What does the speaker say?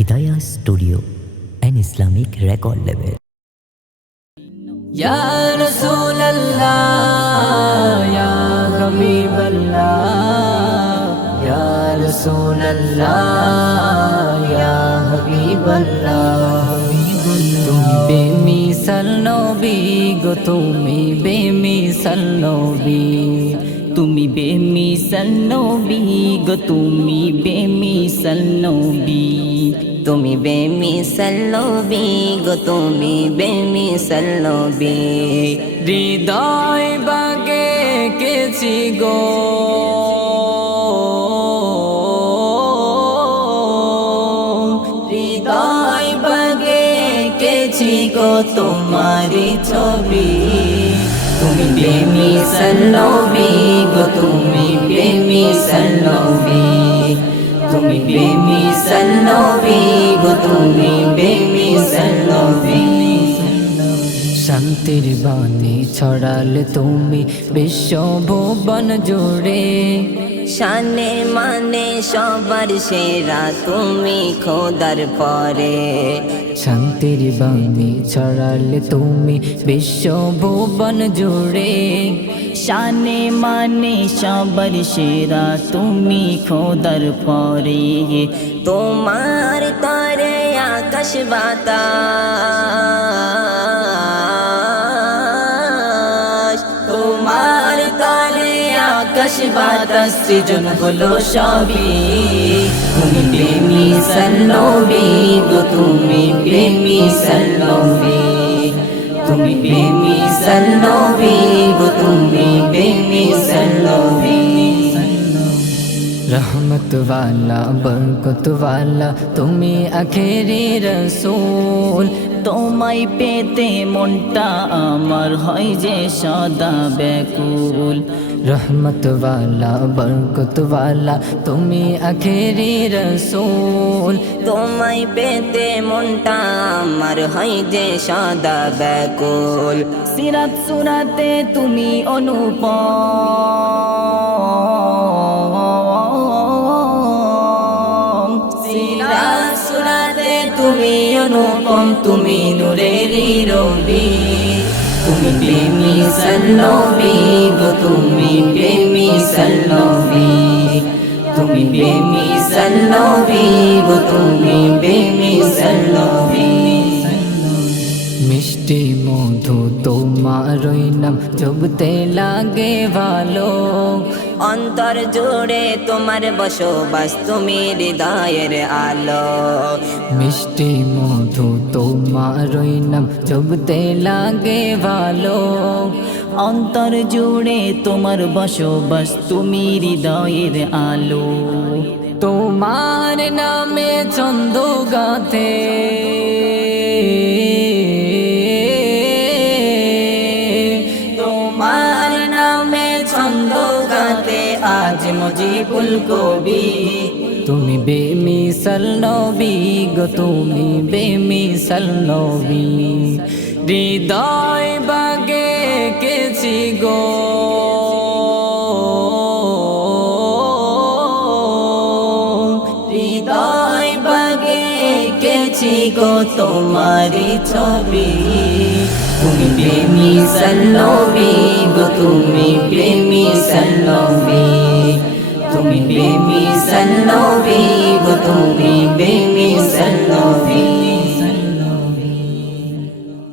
Hidayah Studio, an Islamic record label. Ya Rasulallah, Ya Habiballah, Ya Rasulallah, Ya Habiballah. তুমি বেমিসাল নবী গো, তুমি বেমিসাল নবী, তুমি বেমিসাল নবী গো, তুমি বেমিসাল নবী, তুমি বেমিসাল নবী গো, তুমি বেমিসাল নবী। হৃদয় বাগে কেছি গো, হৃদয় বাগে কেছি গো তোমারি ছবি। তুমি বেমিসাল নবী গো, তুমি বেমিসাল নবী, তুমি বেমিসাল নবী গো, তুমি বেমিসাল নবী। শান্তির বাণী ছড়ালে তুমি বিশ্ব ভুবন জুড়ে, শানে মানে সবার সেরা তুমি খোদার পরে। শান্তির বাণী ছড়ালে তুমি বিশ্ব ভুবন জুড়ে, শানে মানে সবার সেরা তুমি খোদার পরে। তোমার তরে আকাশ বাতাস, তোমার তরে আকাশ বাতাস সৃজন হলো সবই। তুমি বেমিসাল নবী গো, তুমি বেমিসাল নবী, তুমি বেমিসাল নবী গো, তুমি বেমিসাল নবী। रहमत वाला बरकत वाला তুমি আখেরি রসূল, তোমায় পেতে মনটা আমার হয় যে সদা ব্যাকুল। রহমত वाला বরকত वाला তুমি আখেরি রসূল, তোমায় পেতে মনটা আমার হয় যে সদা ব্যাকুল। সিরাত সুরাতে তুমি অনুপম, সিরাত সুরাতে তুমি অনুপম, তুমি নূরেরই রবি। তুমি বেমিসাল নবী গো, তুমি বেমিসাল নবী, তুমি বেমিসাল নবী গো, তুমি বেমিসাল নবী। মিষ্টি মধু তোমার নাম জপতে লাগে ভালো, অন্তর জুড়ে তোমার বসবাস, তুমি হৃদয়ের আলো। মিষ্টি মধু তোমার নাম জপতে লাগে ভালো, অন্তর জুড়ে তোমার বসবাস, তুমি হৃদয়ের আলো। তোমার নামে ছন্দ গাথে, তোমার নামে ছন্দ গাতে আজ মুজিবুল কবি। তুমি বেমিসাল নবী গো, তুমি বেমিসাল নবী, হৃদয় বাগে কেছি গো, হৃদয় বাগে কেছি গো তোমারি ছবি। তুমি বেমিসাল নবী গো, তুমি বেমিসাল নবী, তুমি বেমিসাল নবী গো, তুমি বেমিসাল